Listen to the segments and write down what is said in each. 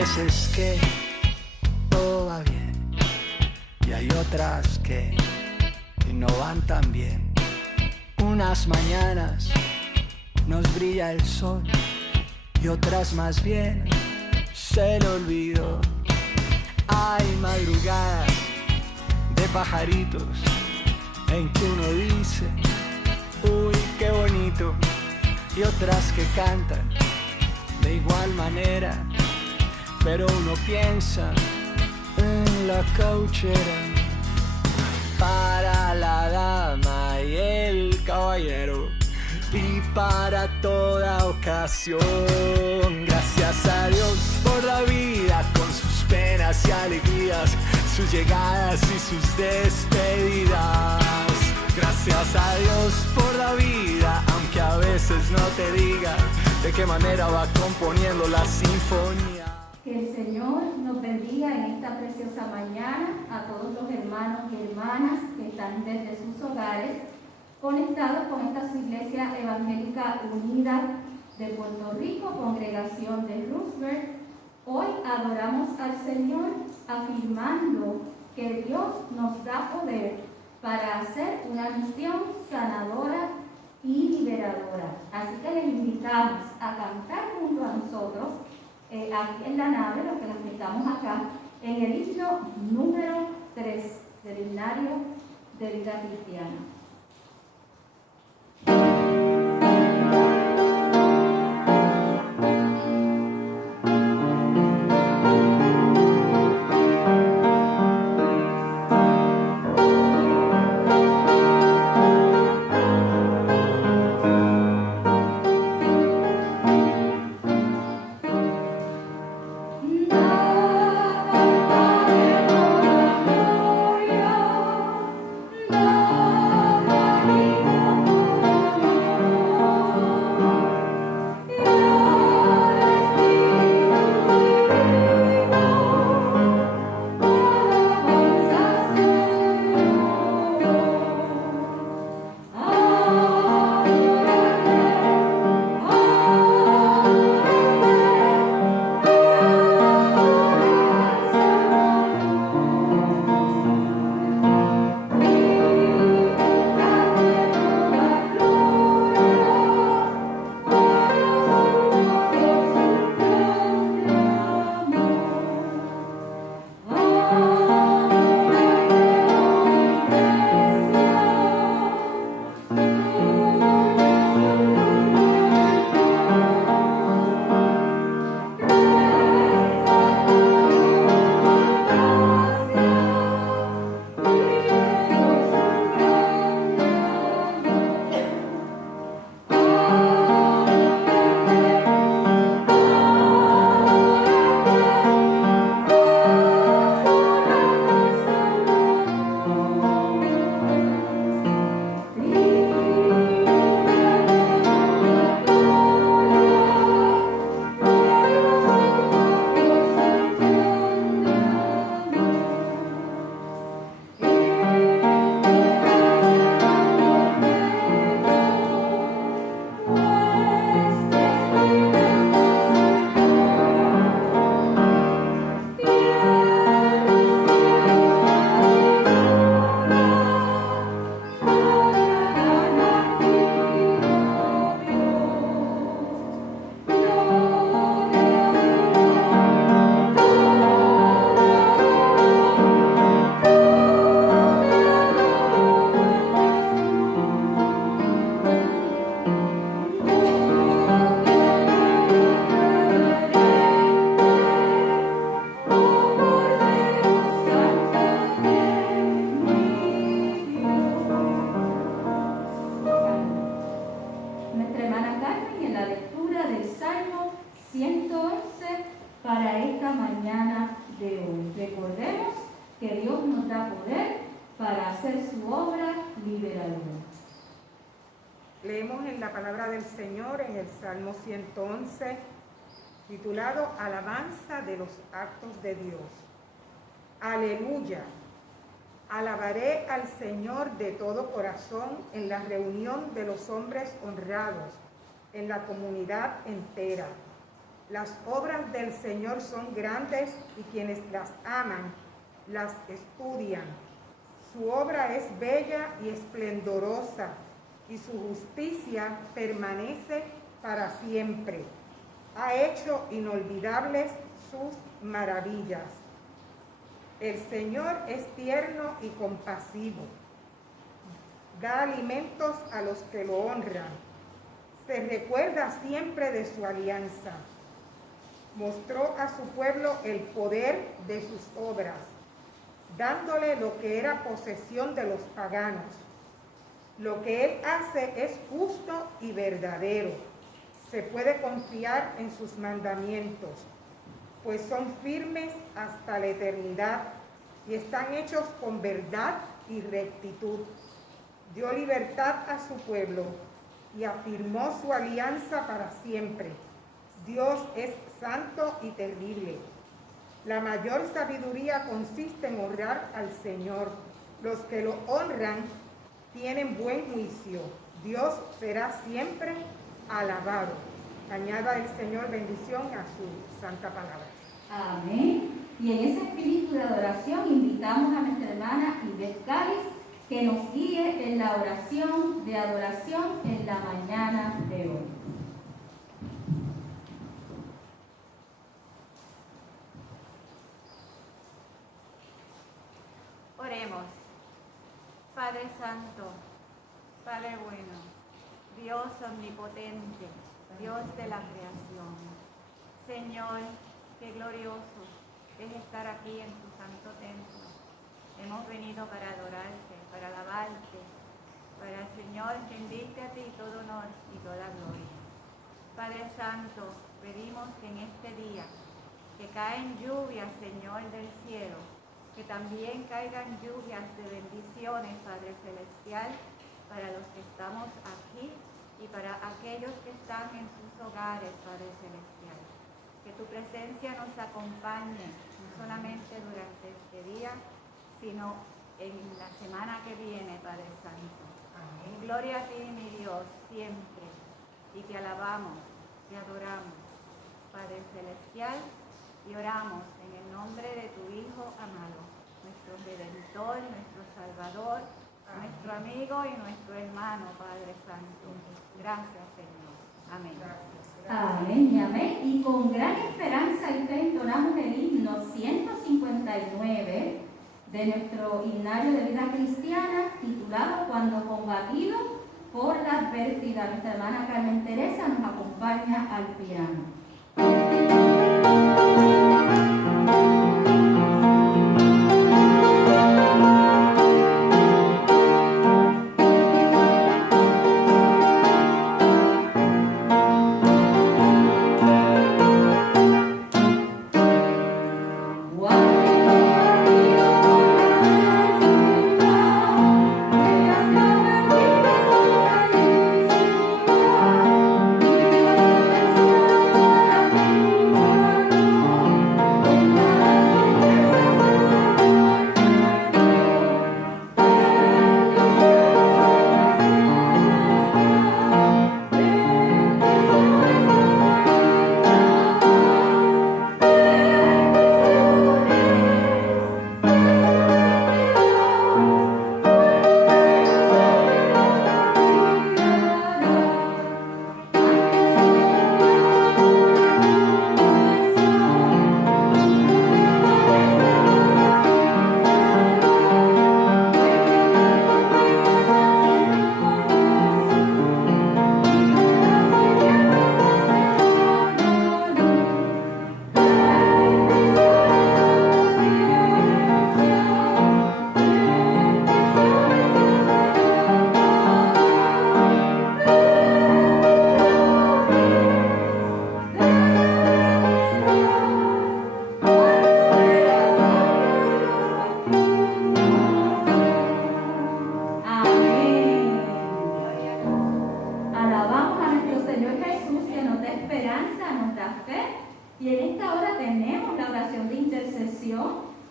veces que todo va bien y hay otras que no van tan bien. Unas mañanas nos brilla el sol y otras más bien se le olvidó. Hay madrugadas de pajaritos en que uno dice, uy, qué bonito, y otras que cantan de igual manera, pero uno piensa en la cauchera. Para la dama y el caballero y para toda ocasión, gracias a Dios por la vida con sus penas y alegrías, sus llegadas y sus despedidas. Gracias a Dios por la vida, aunque a veces no te diga de qué manera va componiendo la sinfonía. Que el Señor nos bendiga en esta preciosa mañana a todos los hermanos y hermanas que están desde sus hogares conectados con esta su Iglesia Evangélica Unida de Puerto Rico, congregación de Roosevelt. Hoy adoramos al Señor afirmando que Dios nos da poder para hacer una misión sanadora y liberadora. Así que les invitamos a cantar junto a nosotros aquí en la nave, los que estamos acá, en el himno número 3 del himnario de vida cristiana. Leemos en la palabra del Señor en el Salmo 111, titulado Alabanza de los actos de Dios. Aleluya. Alabaré al Señor de todo corazón en la reunión de los hombres honrados, en la comunidad entera. Las obras del Señor son grandes y quienes las aman las estudian. Su obra es bella y esplendorosa y su justicia permanece para siempre. Ha hecho inolvidables sus maravillas. El Señor es tierno y compasivo. Da alimentos a los que lo honran. Se recuerda siempre de su alianza. Mostró a su pueblo el poder de sus obras, dándole lo que era posesión de los paganos. Lo que Él hace es justo y verdadero. Se puede confiar en sus mandamientos, pues son firmes hasta la eternidad y están hechos con verdad y rectitud. Dio libertad a su pueblo y afirmó su alianza para siempre. Dios es santo y terrible. La mayor sabiduría consiste en honrar al Señor. Los que lo honran tienen buen juicio. Dios será siempre alabado. Añada el Señor bendición a su santa palabra. Amén. Y en ese espíritu de adoración invitamos a nuestra hermana Ivette Cáliz que nos guíe en la oración de adoración en la mañana de hoy. Oremos. Padre Santo, Padre bueno, Dios omnipotente, Dios de la creación. Señor, qué glorioso es estar aquí en tu santo templo. Hemos venido para adorarte, para alabarte, para, Señor, rendirte a ti todo honor y toda gloria. Padre Santo, pedimos que en este día, que caen lluvias, Señor, del cielo, que también caigan lluvias de bendiciones, Padre Celestial, para los que estamos aquí y para aquellos que están en sus hogares, Padre Celestial. Que tu presencia nos acompañe, no solamente durante este día, sino en la semana que viene, Padre Santo. Amén. Gloria a ti, mi Dios, siempre, y te alabamos, te adoramos, Padre Celestial, y oramos en el nombre de tu Hijo amado, nuestro Redentor, nuestro Salvador, nuestro amigo y nuestro hermano, Padre Santo. Gracias, Señor. Amén. Amén y amén. Y con gran esperanza y fe entonamos el himno 159 de nuestro himnario de vida cristiana, titulado Cuando combatido por la adversidad. Nuestra hermana Carmen Teresa nos acompaña al piano.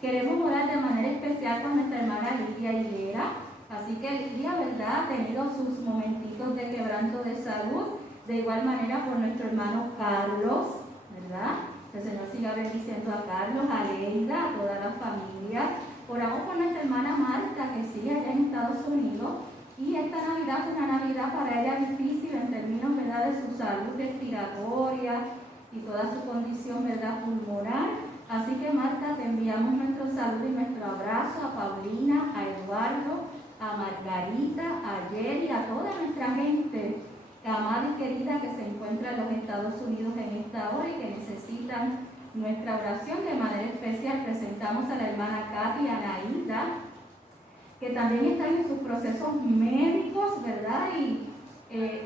Queremos orar de manera especial con nuestra hermana Lidia Higuera. Así que Lidia, ¿verdad?, ha tenido sus momentitos de quebranto de salud. De igual manera por nuestro hermano Carlos, ¿verdad? Que el Señor siga bendiciendo a Carlos, a Leida, a toda la familia. Oramos por nuestra hermana Marta, que sigue allá en Estados Unidos. Y esta Navidad fue una Navidad para ella difícil en términos, ¿verdad?, de su salud respiratoria y toda su condición, ¿verdad?, pulmonar. Así que, Marta, te enviamos nuestro saludo y nuestro abrazo a Paulina, a Eduardo, a Margarita, a Jerry, a toda nuestra gente amada y querida que se encuentra en los Estados Unidos en esta hora y que necesitan nuestra oración. De manera especial presentamos a la hermana Katy Anaída, que también están en sus procesos médicos, ¿verdad? Y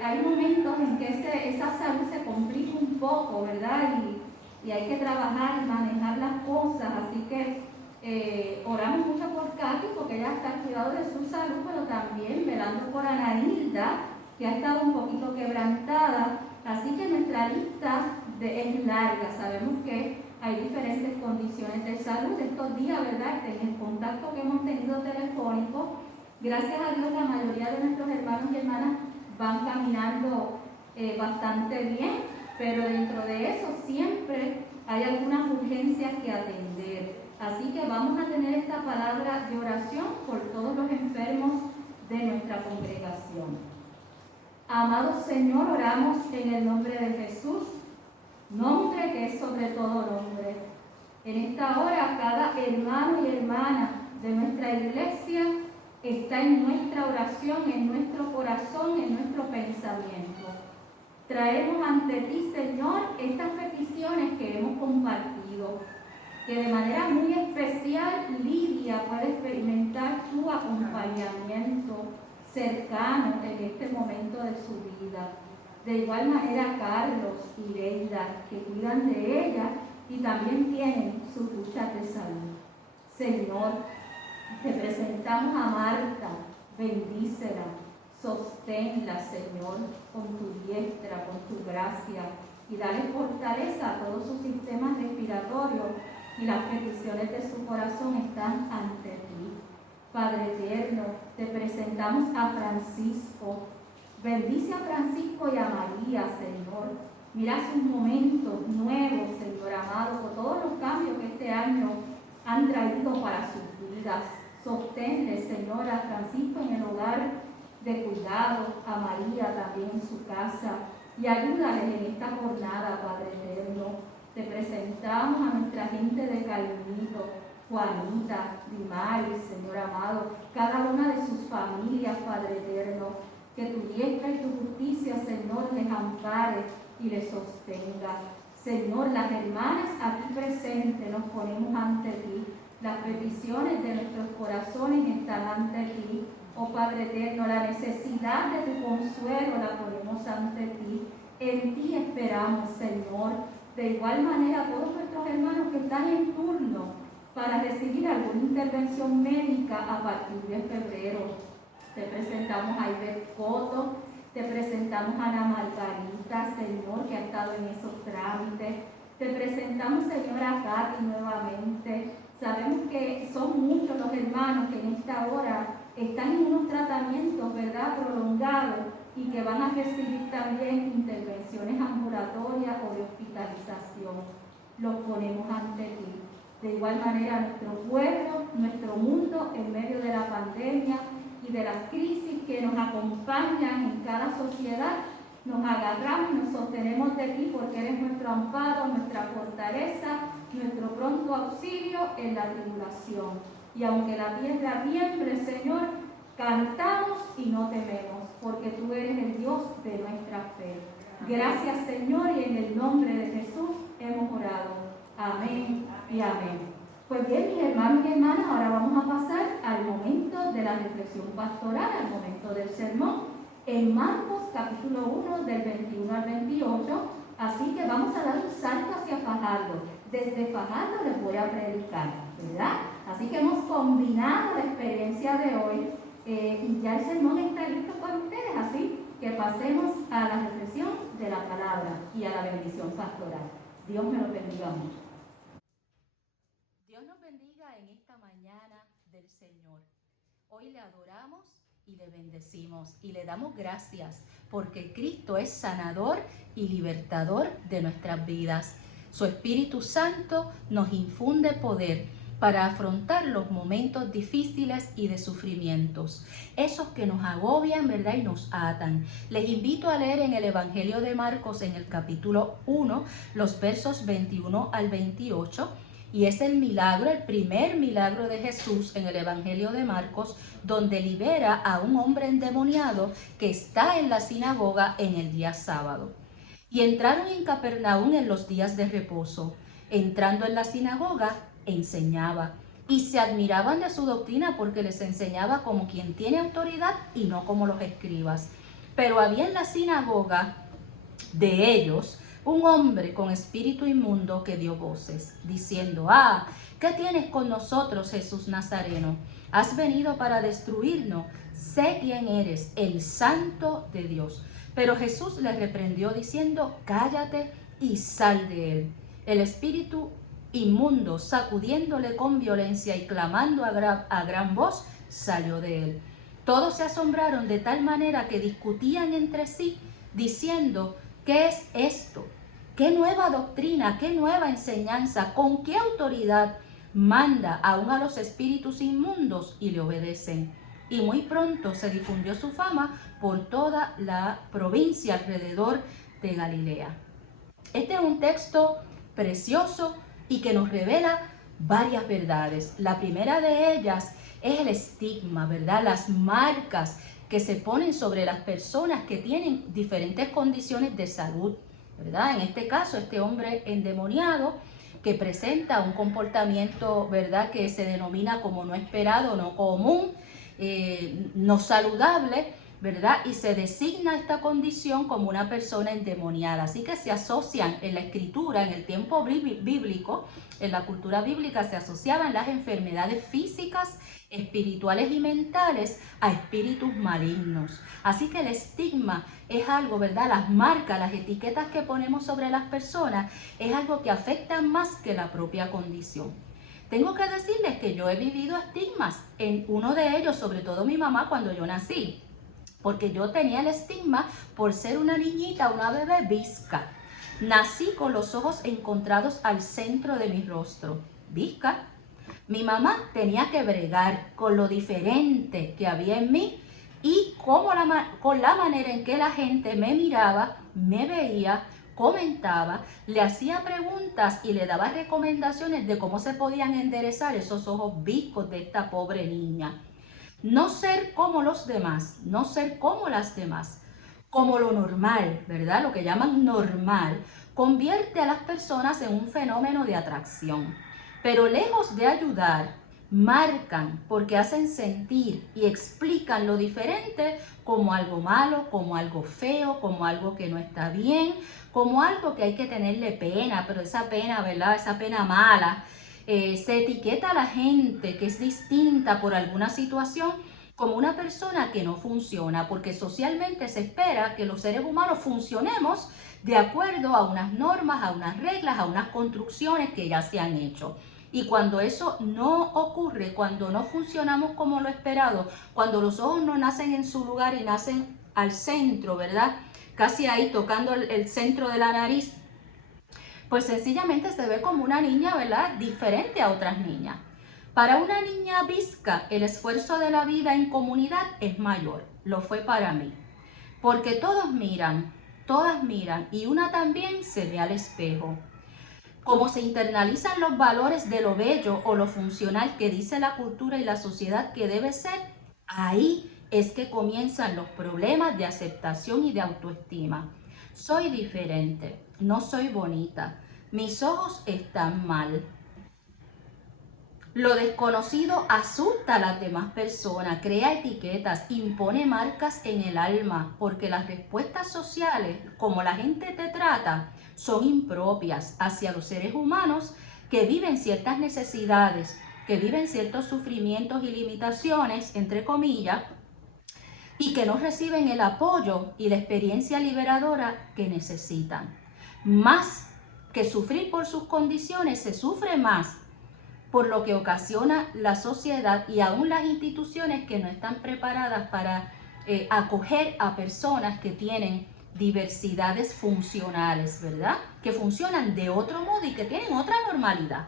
hay momentos en que esa salud se complica un poco, ¿verdad? Y hay que trabajar y manejar las cosas, así que oramos mucho por Katy, porque ella está al cuidado de su salud, pero también velando por Anaída, que ha estado un poquito quebrantada. Así que nuestra lista es larga. Sabemos que hay diferentes condiciones de salud. Estos días, ¿verdad?, en el contacto que hemos tenido telefónico, gracias a Dios la mayoría de nuestros hermanos y hermanas van caminando bastante bien, pero dentro de eso siempre hay algunas urgencias que atender. Así que vamos a tener esta palabra de oración por todos los enfermos de nuestra congregación. Amado Señor, oramos en el nombre de Jesús, nombre que es sobre todo nombre. En esta hora, cada hermano y hermana de nuestra iglesia está en nuestra oración, en nuestro corazón, en nuestro pensamiento. Traemos ante ti, Señor, estas peticiones que hemos compartido, que de manera muy especial Lidia puede experimentar tu acompañamiento cercano en este momento de su vida. De igual manera Carlos y Leida, que cuidan de ella y también tienen sus luchas de salud. Señor, te presentamos a Marta, bendícela, sosténla, Señor, con tu diestra, con tu gracia, y dale fortaleza a todos sus sistemas respiratorios, y las peticiones de su corazón están ante ti. Padre eterno, te presentamos a Francisco. Bendice a Francisco y a María, Señor. Mira sus momentos nuevos, Señor amado, por todos los cambios que este año han traído para sus vidas. Sosténle, Señor, a Francisco en el hogar de cuidado, a María también en su casa, y ayúdales en esta jornada, Padre eterno. Te presentamos a nuestra gente de Caimito, Juanita, Dimaris, Señor amado, cada una de sus familias, Padre eterno, que tu diestra y tu justicia, Señor, les ampare y les sostenga. Señor, las hermanas aquí presentes nos ponemos ante ti, las peticiones de nuestros corazones están ante ti, oh Padre eterno, la necesidad de tu consuelo la ponemos ante ti, en ti esperamos, Señor. De igual manera, todos nuestros hermanos que están en turno para recibir alguna intervención médica a partir de febrero. Te presentamos a Ivette Coto, te presentamos a Ana Margarita, Señor, que ha estado en esos trámites. Te presentamos, Señor, a Katy nuevamente. Sabemos que son muchos los hermanos que en esta hora están en unos tratamientos, ¿verdad?, prolongados, y que van a recibir también intervenciones ambulatorias o de hospitalización. Los ponemos ante ti. De igual manera, nuestro pueblo, nuestro mundo, en medio de la pandemia y de las crisis que nos acompañan en cada sociedad, nos agarramos y nos sostenemos de ti, porque eres nuestro amparo, nuestra fortaleza, nuestro pronto auxilio en la tribulación. Y aunque la tierra tiemble, Señor, cantamos y no tememos, porque tú eres el Dios de nuestra fe. Gracias, Señor, y en el nombre de Jesús hemos orado. Amén y amén. Pues bien, mis hermanos y hermanas, ahora vamos a pasar al momento de la reflexión pastoral, al momento del sermón, en Marcos capítulo 1 del 21 al 28, así que vamos a dar un salto hacia Fajardo. Desde Fajardo les voy a predicar, ¿verdad? Así que hemos combinado la experiencia de hoy y ya el sermón está listo para ustedes, así que pasemos a la reflexión de la palabra y a la bendición pastoral. Dios me lo bendiga mucho. Dios nos bendiga en esta mañana del Señor. Hoy le adoramos y le bendecimos y le damos gracias porque Cristo es sanador y libertador de nuestras vidas. Su Espíritu Santo nos infunde poder para afrontar los momentos difíciles y de sufrimientos, esos que nos agobian, ¿verdad? Y nos atan. Les invito a leer en el Evangelio de Marcos, en el capítulo 1, los versos 21 al 28, y es el milagro, el primer milagro de Jesús en el Evangelio de Marcos, donde libera a un hombre endemoniado que está en la sinagoga en el día sábado. Y entraron en Capernaum en los días de reposo. Entrando en la sinagoga, enseñaba. Y se admiraban de su doctrina porque les enseñaba como quien tiene autoridad y no como los escribas. Pero había en la sinagoga de ellos un hombre con espíritu inmundo que dio voces, diciendo: «Ah, ¿qué tienes con nosotros, Jesús Nazareno? ¿Has venido para destruirnos? Sé quién eres, el Santo de Dios». Pero Jesús le reprendió diciendo: «Cállate y sal de él». El espíritu inmundo, sacudiéndole con violencia y clamando a gran voz, salió de él. Todos se asombraron de tal manera que discutían entre sí, diciendo: «¿Qué es esto? ¿Qué nueva doctrina? ¿Qué nueva enseñanza? ¿Con qué autoridad manda aún a los espíritus inmundos y le obedecen?». Y muy pronto se difundió su fama por toda la provincia alrededor de Galilea. Este es un texto precioso y que nos revela varias verdades. La primera de ellas es el estigma, ¿verdad? Las marcas que se ponen sobre las personas que tienen diferentes condiciones de salud, ¿verdad? En este caso, este hombre endemoniado que presenta un comportamiento, ¿verdad?, que se denomina como no esperado, no común, no saludable, ¿verdad? Y se designa esta condición como una persona endemoniada. Así que se asocian en la escritura, en el tiempo bíblico, en la cultura bíblica, se asociaban las enfermedades físicas, espirituales y mentales a espíritus malignos. Así que el estigma es algo, ¿verdad? Las marcas, las etiquetas que ponemos sobre las personas es algo que afecta más que la propia condición. Tengo que decirles que yo he vivido estigmas, en uno de ellos, sobre todo mi mamá, cuando yo nací, porque yo tenía el estigma por ser una niñita, una bebé visca. Nací con los ojos encontrados al centro de mi rostro, visca. Mi mamá tenía que bregar con lo diferente que había en mí y con la manera en que la gente me miraba, me veía, comentaba, le hacía preguntas y le daba recomendaciones de cómo se podían enderezar esos ojos viscos de esta pobre niña. No ser como los demás, no ser como las demás, como lo normal, ¿verdad? Lo que llaman normal, convierte a las personas en un fenómeno de atracción. Pero lejos de ayudar, marcan porque hacen sentir y explican lo diferente como algo malo, como algo feo, como algo que no está bien, como algo que hay que tenerle pena, pero esa pena, ¿verdad? Esa pena mala. Se etiqueta a la gente que es distinta por alguna situación como una persona que no funciona, porque socialmente se espera que los seres humanos funcionemos de acuerdo a unas normas, a unas reglas, a unas construcciones que ya se han hecho. Y cuando eso no ocurre, cuando no funcionamos como lo esperado, cuando los ojos no nacen en su lugar y nacen al centro, ¿verdad? Casi ahí tocando el centro de la nariz, pues sencillamente se ve como una niña, ¿verdad?, diferente a otras niñas. Para una niña visca, el esfuerzo de la vida en comunidad es mayor. Lo fue para mí. Porque todos miran, todas miran, y una también se ve al espejo. Como se internalizan los valores de lo bello o lo funcional que dice la cultura y la sociedad que debe ser, ahí es que comienzan los problemas de aceptación y de autoestima. Soy diferente, no soy bonita, mis ojos están mal. Lo desconocido asusta a las demás personas, crea etiquetas, impone marcas en el alma, porque las respuestas sociales, como la gente te trata, son impropias hacia los seres humanos que viven ciertas necesidades, que viven ciertos sufrimientos y limitaciones, entre comillas, y que no reciben el apoyo y la experiencia liberadora que necesitan. Más que sufrir por sus condiciones, se sufre más por lo que ocasiona la sociedad y aún las instituciones que no están preparadas para acoger a personas que tienen diversidades funcionales, ¿verdad? Que funcionan de otro modo y que tienen otra normalidad.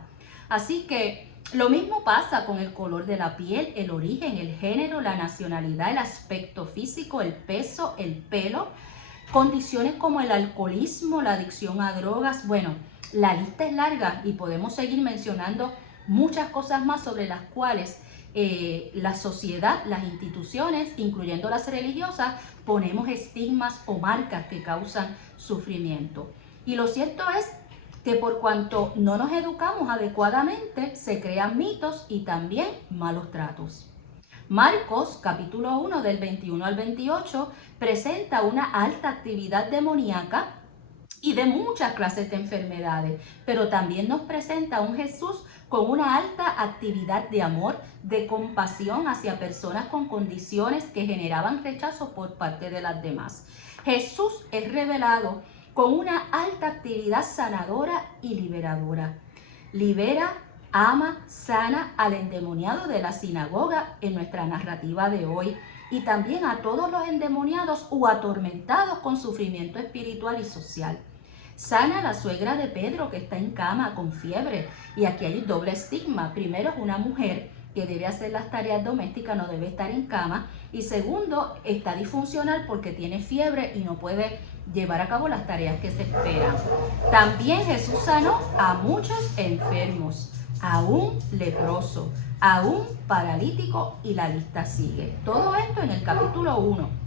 Así que lo mismo pasa con el color de la piel, el origen, el género, la nacionalidad, el aspecto físico, el peso, el pelo, condiciones como el alcoholismo, la adicción a drogas. Bueno, la lista es larga y podemos seguir mencionando muchas cosas más sobre las cuales la sociedad, las instituciones, incluyendo las religiosas, ponemos estigmas o marcas que causan sufrimiento. Y lo cierto es que por cuanto no nos educamos adecuadamente, se crean mitos y también malos tratos. Marcos, capítulo 1, del 21 al 28, presenta una alta actividad demoníaca y de muchas clases de enfermedades, pero también nos presenta un Jesús con una alta actividad de amor, de compasión hacia personas con condiciones que generaban rechazo por parte de las demás. Jesús es revelado con una alta actividad sanadora y liberadora. Libera, ama, sana al endemoniado de la sinagoga en nuestra narrativa de hoy y también a todos los endemoniados o atormentados con sufrimiento espiritual y social. Sana a la suegra de Pedro que está en cama con fiebre, y aquí hay doble estigma. Primero, es una mujer que debe hacer las tareas domésticas, no debe estar en cama, y segundo, está disfuncional porque tiene fiebre y no puede llevar a cabo las tareas que se esperan. También Jesús sanó a muchos enfermos, a un leproso, a un paralítico, y la lista sigue. Todo esto en el capítulo 1.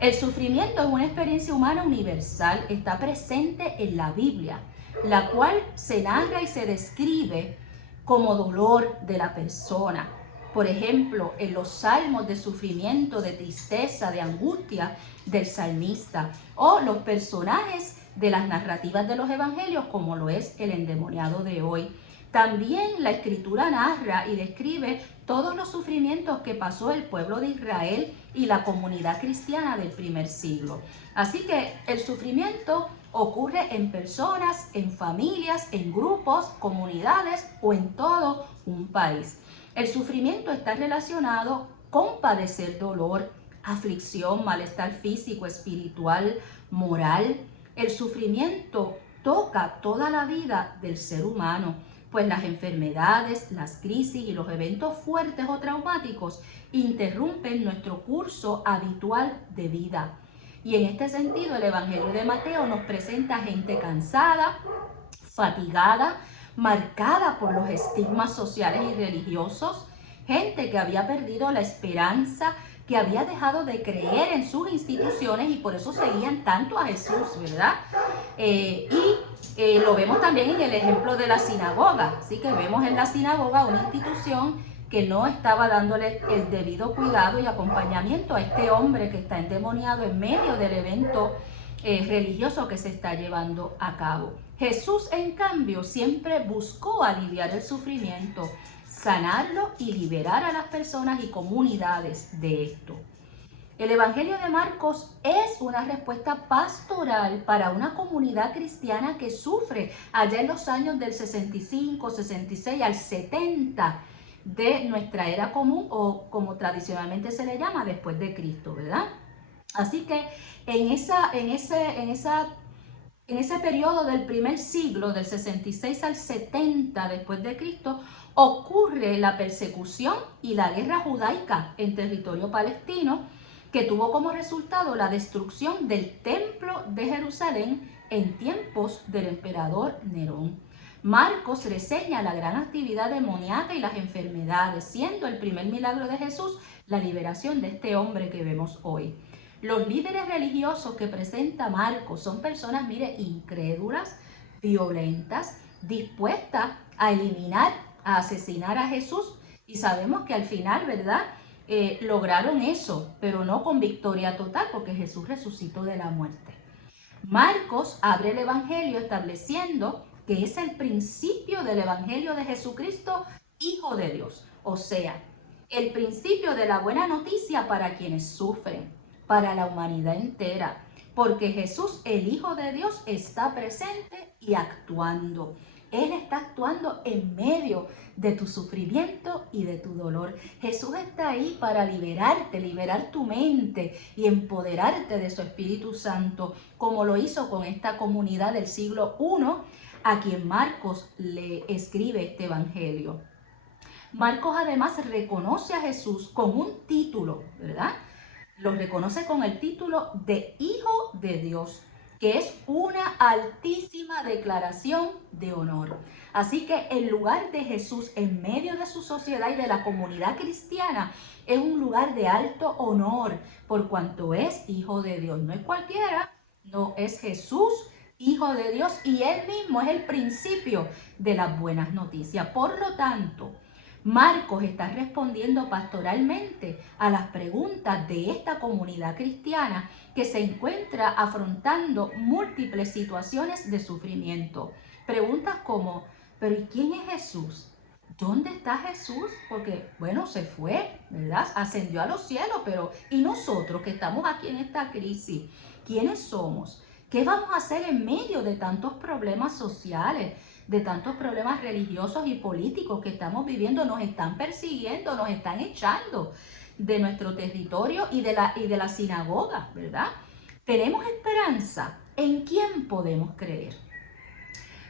El sufrimiento es una experiencia humana universal, está presente en la Biblia, la cual se narra y se describe como dolor de la persona. Por ejemplo, en los salmos de sufrimiento, de tristeza, de angustia del salmista, o los personajes de las narrativas de los evangelios, como lo es el endemoniado de hoy. También la Escritura narra y describe todos los sufrimientos que pasó el pueblo de Israel y la comunidad cristiana del primer siglo. Así que el sufrimiento ocurre en personas, en familias, en grupos, comunidades o en todo un país. El sufrimiento está relacionado con padecer dolor, aflicción, malestar físico, espiritual, moral. El sufrimiento toca toda la vida del ser humano, pues las enfermedades, las crisis y los eventos fuertes o traumáticos interrumpen nuestro curso habitual de vida. Y en este sentido, el Evangelio de Mateo nos presenta gente cansada, fatigada, marcada por los estigmas sociales y religiosos, gente que había perdido la esperanza, que había dejado de creer en sus instituciones y por eso seguían tanto a Jesús, ¿verdad? Lo vemos también en el ejemplo de la sinagoga. Así que vemos en la sinagoga una institución que no estaba dándole el debido cuidado y acompañamiento a este hombre que está endemoniado en medio del evento religioso que se está llevando a cabo. Jesús, en cambio, siempre buscó aliviar el sufrimiento, sanarlo y liberar a las personas y comunidades de esto. El Evangelio de Marcos es una respuesta pastoral para una comunidad cristiana que sufre allá en los años del 65, 66 al 70 de nuestra era común, o como tradicionalmente se le llama, después de Cristo, ¿verdad? Así que en ese periodo del primer siglo, del 66 al 70 después de Cristo, ocurre la persecución y la guerra judaica en territorio palestino, que tuvo como resultado la destrucción del templo de Jerusalén en tiempos del emperador Nerón. Marcos reseña la gran actividad demoníaca y las enfermedades, siendo el primer milagro de Jesús la liberación de este hombre que vemos hoy. Los líderes religiosos que presenta Marcos son personas, mire, incrédulas, violentas, dispuestas a eliminar, a asesinar a Jesús, y sabemos que al final, ¿verdad?, lograron eso, pero no con victoria total, porque Jesús resucitó de la muerte. Marcos abre el Evangelio estableciendo que es el principio del Evangelio de Jesucristo, Hijo de Dios, o sea, el principio de la buena noticia para quienes sufren, para la humanidad entera, porque Jesús, el Hijo de Dios, está presente y actuando. Él está actuando en medio de tu sufrimiento y de tu dolor. Jesús está ahí para liberarte, liberar tu mente y empoderarte de su Espíritu Santo, como lo hizo con esta comunidad del siglo I, a quien Marcos le escribe este evangelio. Marcos además reconoce a Jesús con un título, ¿verdad? Lo reconoce con el título de Hijo de Dios, que es una altísima declaración de honor. Así que el lugar de Jesús en medio de su sociedad y de la comunidad cristiana es un lugar de alto honor, por cuanto es Hijo de Dios. No es cualquiera, no, es Jesús, Hijo de Dios, y Él mismo es el principio de las buenas noticias. Por lo tanto, Marcos está respondiendo pastoralmente a las preguntas de esta comunidad cristiana que se encuentra afrontando múltiples situaciones de sufrimiento. Preguntas como, ¿pero y quién es Jesús? ¿Dónde está Jesús? Porque, bueno, se fue, ¿verdad? Ascendió a los cielos, pero ¿y nosotros que estamos aquí en esta crisis? ¿Quiénes somos? ¿Qué vamos a hacer en medio de tantos problemas sociales, de tantos problemas religiosos y políticos que estamos viviendo? Nos están persiguiendo, nos están echando de nuestro territorio y de la sinagoga, ¿verdad? ¿Tenemos esperanza? ¿En quién podemos creer?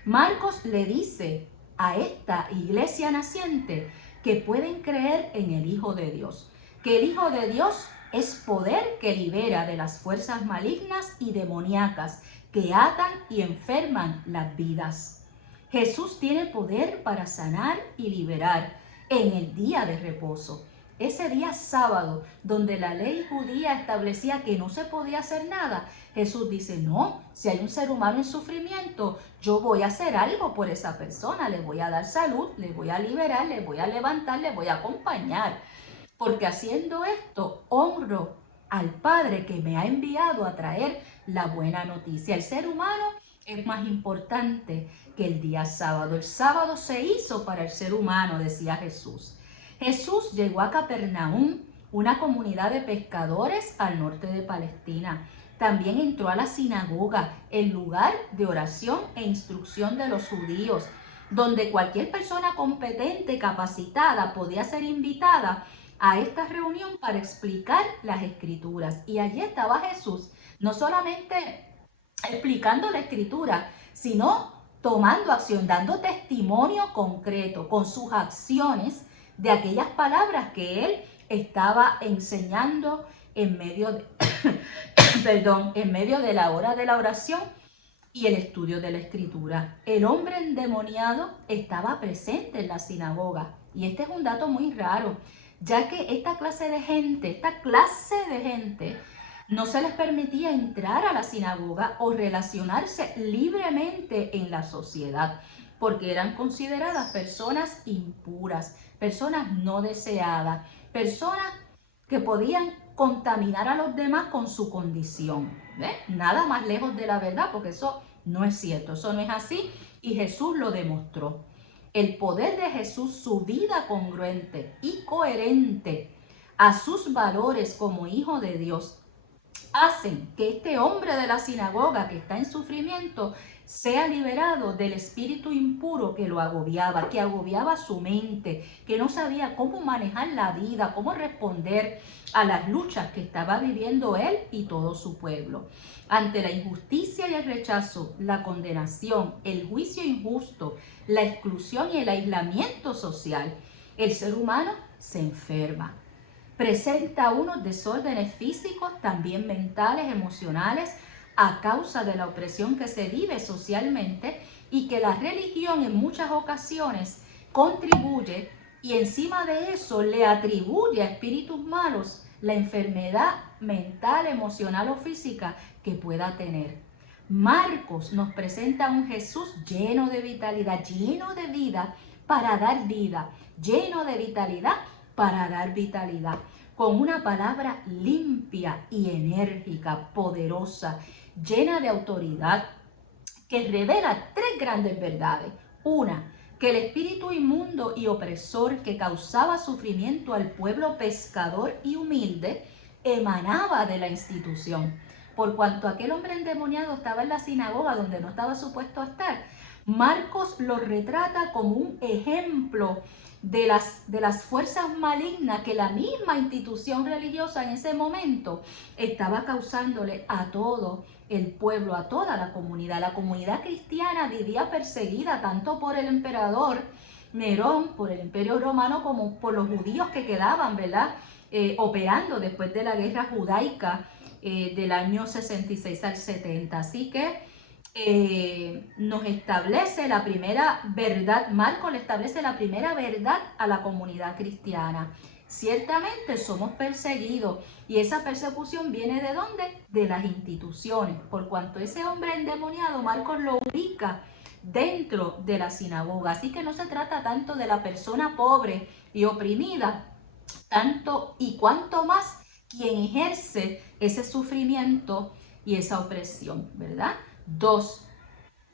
Marcos le dice a esta iglesia naciente que pueden creer en el Hijo de Dios, que el Hijo de Dios es poder que libera de las fuerzas malignas y demoníacas que atan y enferman las vidas. Jesús tiene poder para sanar y liberar en el día de reposo. Ese día sábado, donde la ley judía establecía que no se podía hacer nada, Jesús dice, no, si hay un ser humano en sufrimiento, yo voy a hacer algo por esa persona, le voy a dar salud, le voy a liberar, le voy a levantar, le voy a acompañar. Porque haciendo esto, honro al Padre que me ha enviado a traer la buena noticia. El ser humano es más importante que el día sábado. El sábado se hizo para el ser humano, decía Jesús. Jesús llegó a Capernaum, una comunidad de pescadores al norte de Palestina. También entró a la sinagoga, el lugar de oración e instrucción de los judíos, donde cualquier persona competente, capacitada, podía ser invitada a esta reunión para explicar las Escrituras. Y allí estaba Jesús, no solamente explicando la Escritura, sino tomando acción, dando testimonio concreto con sus acciones de aquellas palabras que él estaba enseñando en medio de, en medio de la hora de la oración y el estudio de la Escritura. El hombre endemoniado estaba presente en la sinagoga. Y este es un dato muy raro, ya que esta clase de gente no se les permitía entrar a la sinagoga o relacionarse libremente en la sociedad, porque eran consideradas personas impuras, personas no deseadas, personas que podían contaminar a los demás con su condición. ¿Ves? Nada más lejos de la verdad, porque eso no es cierto, eso no es así, y Jesús lo demostró. El poder de Jesús, su vida congruente y coherente a sus valores como Hijo de Dios, hacen que este hombre de la sinagoga que está en sufrimiento sea liberado del espíritu impuro que lo agobiaba, que agobiaba su mente, que no sabía cómo manejar la vida, cómo responder a las luchas que estaba viviendo él y todo su pueblo. Ante la injusticia y el rechazo, la condenación, el juicio injusto, la exclusión y el aislamiento social, el ser humano se enferma. Presenta unos desórdenes físicos, también mentales, emocionales, a causa de la opresión que se vive socialmente y que la religión en muchas ocasiones contribuye, y encima de eso le atribuye a espíritus malos la enfermedad mental, emocional o física que pueda tener. Marcos nos presenta a un Jesús lleno de vitalidad, lleno de vida para dar vida, lleno de vitalidad para dar vitalidad, con una palabra limpia y enérgica, poderosa, llena de autoridad, que revela tres grandes verdades. Una, que el espíritu inmundo y opresor que causaba sufrimiento al pueblo pescador y humilde emanaba de la institución, por cuanto aquel hombre endemoniado estaba en la sinagoga donde no estaba supuesto a estar. Marcos lo retrata como un ejemplo de las fuerzas malignas que la misma institución religiosa en ese momento estaba causándole a todo el pueblo, a toda la comunidad. La comunidad cristiana vivía perseguida tanto por el emperador Nerón, por el Imperio Romano, como por los judíos que quedaban, ¿verdad? Operando después de la guerra judaica del año 66 al 70. Así que nos establece la primera verdad, Marcos le establece la primera verdad a la comunidad cristiana. Ciertamente somos perseguidos y esa persecución viene ¿de dónde? De las instituciones. Por cuanto ese hombre endemoniado, Marcos lo ubica dentro de la sinagoga. Así que no se trata tanto de la persona pobre y oprimida, tanto y cuanto más quien ejerce ese sufrimiento y esa opresión, ¿verdad? 2.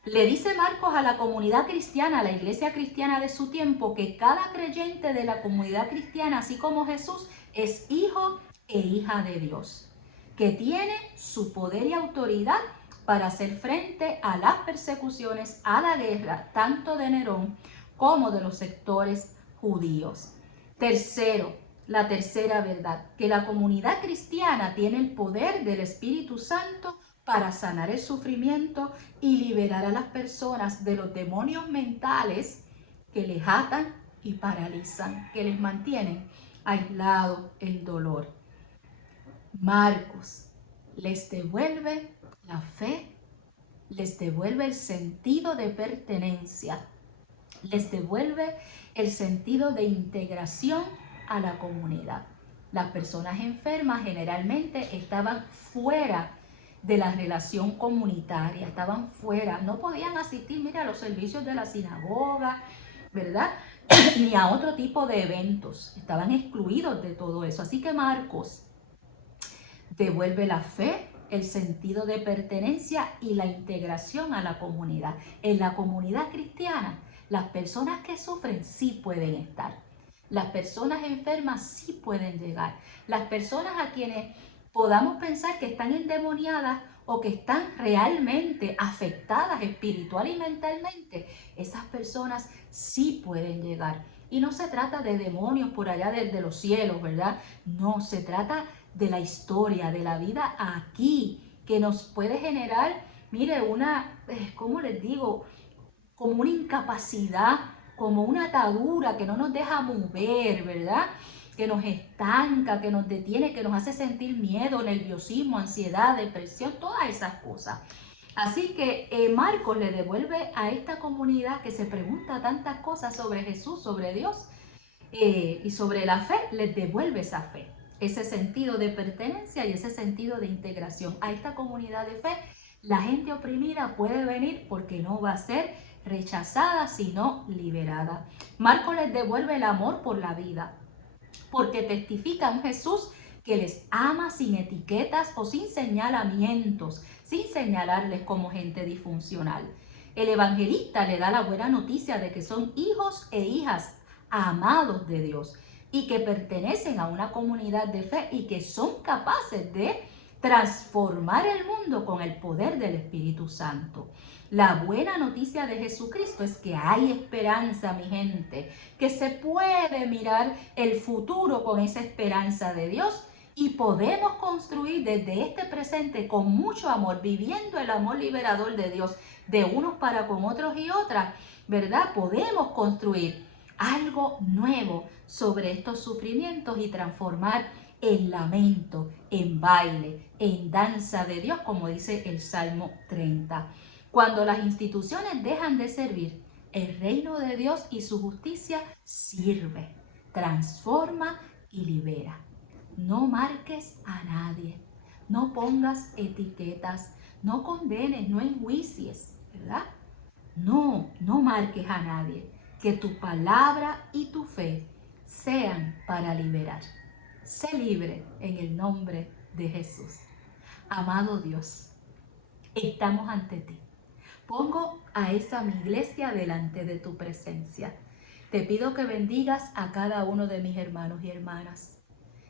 Le dice Marcos a la comunidad cristiana, a la iglesia cristiana de su tiempo, que cada creyente de la comunidad cristiana, así como Jesús, es hijo e hija de Dios, que tiene su poder y autoridad para hacer frente a las persecuciones, a la guerra, tanto de Nerón como de los sectores judíos. 3. La tercera verdad, que la comunidad cristiana tiene el poder del Espíritu Santo para sanar el sufrimiento y liberar a las personas de los demonios mentales que les atan y paralizan, que les mantienen aislados el dolor. Marcos les devuelve la fe, les devuelve el sentido de pertenencia, les devuelve el sentido de integración a la comunidad. Las personas enfermas generalmente estaban fuera de la relación comunitaria, estaban fuera, no podían asistir, a los servicios de la sinagoga, ¿verdad? Ni a otro tipo de eventos, estaban excluidos de todo eso. Así que Marcos devuelve la fe, el sentido de pertenencia y la integración a la comunidad. En la comunidad cristiana, las personas que sufren sí pueden estar. Las personas enfermas sí pueden llegar. Las personas a quienes podamos pensar que están endemoniadas o que están realmente afectadas espiritual y mentalmente, esas personas sí pueden llegar. Y no se trata de demonios por allá de los cielos, ¿verdad? No, se trata de la historia, de la vida aquí, que nos puede generar, ¿cómo les digo? Como una incapacidad, como una atadura que no nos deja mover, ¿verdad? Que nos estanca, que nos detiene, que nos hace sentir miedo, nerviosismo, ansiedad, depresión, todas esas cosas. Así que Marcos le devuelve a esta comunidad que se pregunta tantas cosas sobre Jesús, sobre Dios y sobre la fe, les devuelve esa fe, ese sentido de pertenencia y ese sentido de integración. A esta comunidad de fe, la gente oprimida puede venir porque no va a ser rechazada, sino liberada. Marcos les devuelve el amor por la vida, porque testifica a un Jesús que les ama sin etiquetas o sin señalamientos, sin señalarles como gente disfuncional. El evangelista le da la buena noticia de que son hijos e hijas amados de Dios y que pertenecen a una comunidad de fe y que son capaces de transformar el mundo con el poder del Espíritu Santo. La buena noticia de Jesucristo es que hay esperanza, mi gente, que se puede mirar el futuro con esa esperanza de Dios y podemos construir desde este presente con mucho amor, viviendo el amor liberador de Dios de unos para con otros y otras, ¿verdad? Podemos construir algo nuevo sobre estos sufrimientos y transformar el lamento en baile, en danza de Dios, como dice el Salmo 30. Cuando las instituciones dejan de servir, el reino de Dios y su justicia sirve, transforma y libera. No marques a nadie, no pongas etiquetas, no condenes, no enjuicies, ¿verdad? No marques a nadie. Que tu palabra y tu fe sean para liberar. Sé libre en el nombre de Jesús. Amado Dios, estamos ante ti. Pongo a esa mi iglesia delante de tu presencia. Te pido que bendigas a cada uno de mis hermanos y hermanas.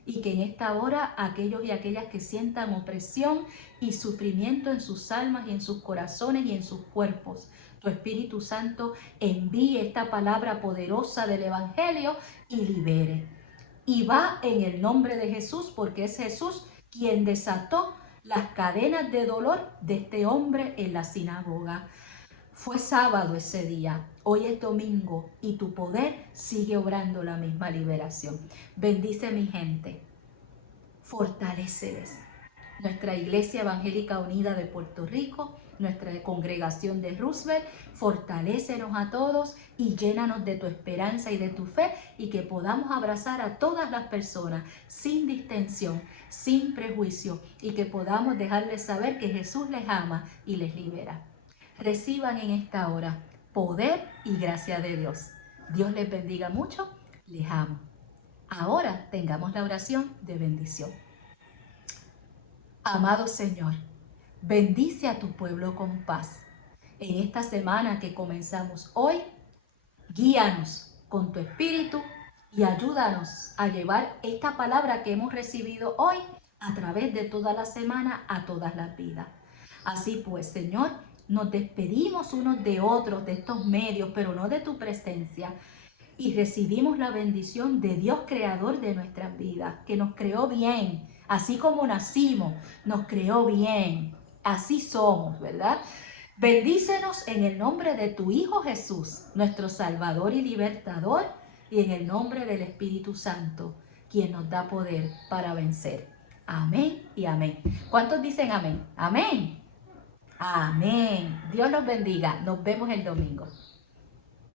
y que en esta hora aquellos y aquellas que sientan opresión y sufrimiento en sus almas y en sus corazones y en sus cuerpos, tu Espíritu Santo envíe esta palabra poderosa del Evangelio y libere. Y va en el nombre de Jesús, porque es Jesús quien desató las cadenas de dolor de este hombre en la sinagoga. Fue sábado ese día, hoy es domingo y tu poder sigue obrando la misma liberación. Bendice mi gente, fortaléceles. Nuestra Iglesia Evangélica Unida de Puerto Rico, nuestra congregación de Roosevelt, fortalécenos a todos y llénanos de tu esperanza y de tu fe y que podamos abrazar a todas las personas sin distensión, sin prejuicio y que podamos dejarles saber que Jesús les ama y les libera. Reciban en esta hora poder y gracia de Dios. Dios les bendiga mucho, les amo. Ahora tengamos la oración de bendición. Amado Señor, bendice a tu pueblo con paz. En esta semana que comenzamos hoy, guíanos con tu espíritu y ayúdanos a llevar esta palabra que hemos recibido hoy a través de toda la semana a todas las vidas. Así pues, Señor, nos despedimos unos de otros de estos medios, pero no de tu presencia. Y recibimos la bendición de Dios creador de nuestras vidas, que nos creó bien, así como nacimos, nos creó bien, así somos, ¿verdad? Bendícenos en el nombre de tu Hijo Jesús, nuestro Salvador y Libertador, y en el nombre del Espíritu Santo, quien nos da poder para vencer. Amén y amén. ¿Cuántos dicen amén? Amén. Amén. Dios los bendiga. Nos vemos el domingo.